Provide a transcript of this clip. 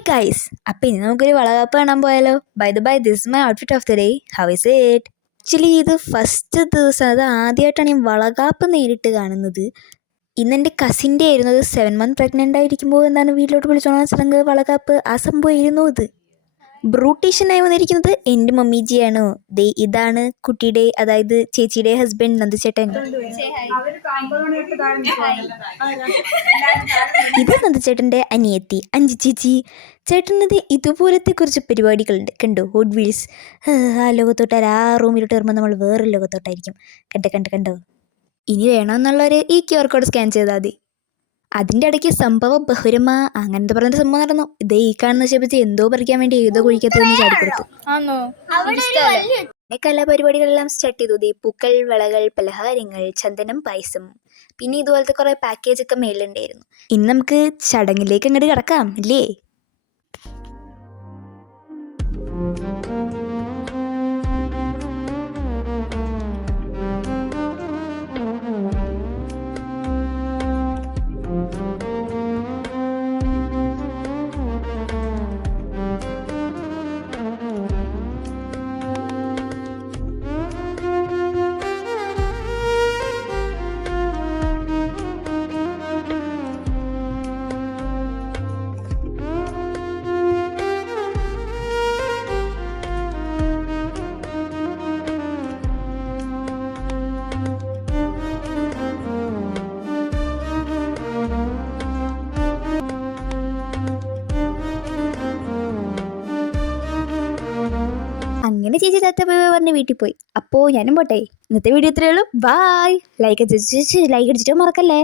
Hi guys, അപ്പം ഇനി നമുക്കൊരു വളകാപ്പ് കാണാൻ പോയാലോ? By this my outfit of the day. How is it? Actually ഇത് ഫസ്റ്റ് ദിവസം, അത് ആദ്യമായിട്ടാണ് ഈ വളകാപ്പ് നേരിട്ട് കാണുന്നത്. ഇന്ന് എൻ്റെ കസിൻ്റെ ആയിരുന്നു. അത് 7 month പ്രഗ്നൻ്റ് ആയിരിക്കുമ്പോൾ എന്താണ് വീട്ടിലോട്ട് വിളിച്ചോളാൻ ചടങ്ങ്, വളകാപ്പ്, ആ സംഭവം ആയിരുന്നു ഇത്. ബ്രൂട്ടീഷ്യനായി വന്നിരിക്കുന്നത് എൻ്റെ മമ്മീജിയാണ്. ദേ ഇതാണ് കുട്ടിയുടെ, അതായത് ചേച്ചിയുടെ ഹസ്ബൻഡ് നന്ദുചേട്ടൻ. ഇത് നന്ദുചേട്ടൻ്റെ അനിയത്തി അഞ്ചു ചേച്ചി. ചേട്ടനത് ഇതുപോലത്തെ കുറച്ച് പരിപാടികളുണ്ട് കണ്ടോ. ഹോട്ട് വീൽസ്, ആ ലോകത്തോട്ട് ആ റൂമിലോട്ട് വരുമ്പോൾ നമ്മൾ വേറെ ലോകത്തോട്ടായിരിക്കും. കണ്ടോ. ഇനി വേണമെന്നുള്ളവർ ഈ QR കോഡ് സ്കാൻ ചെയ്താൽ മതി. അതിൻ്റെ ഇടയ്ക്ക് സംഭവ ബഹുരമ അങ്ങനത്തെ പറഞ്ഞ സംഭവം നടന്നു. ഇതേ ഈ കാണുന്ന ശബ്ദത്തിൽ എന്തോ പറിക്കാൻ വേണ്ടി ഏതോ കുഴിക്കത്തെന്ന് ചാടിക്കൊടുത്തു. കലാപരിപാടികളെല്ലാം സ്റ്റാർട്ട് ചെയ്തു. ദേ പൂക്കൾ, വളകൾ, പലഹാരങ്ങൾ, ചന്ദനം, പായസം, പിന്നെ ഇതുപോലത്തെ കുറേ പാക്കേജൊക്കെ മേലുണ്ടായിരുന്നു. ഇനി നമുക്ക് ചടങ്ങിലേക്ക് അങ്ങോട്ട് കിടക്കാം അല്ലേ? അങ്ങനെ ചേച്ചി ചത്ത പോയി പറഞ്ഞ് വീട്ടിൽ പോയി. അപ്പോൾ ഞാനും പോട്ടെ. ഇന്നത്തെ വീഡിയോ ഇത്രയേ ഉള്ളൂ. ബായ്. ലൈക്ക് അടിച്ചിട്ട് മറക്കല്ലേ.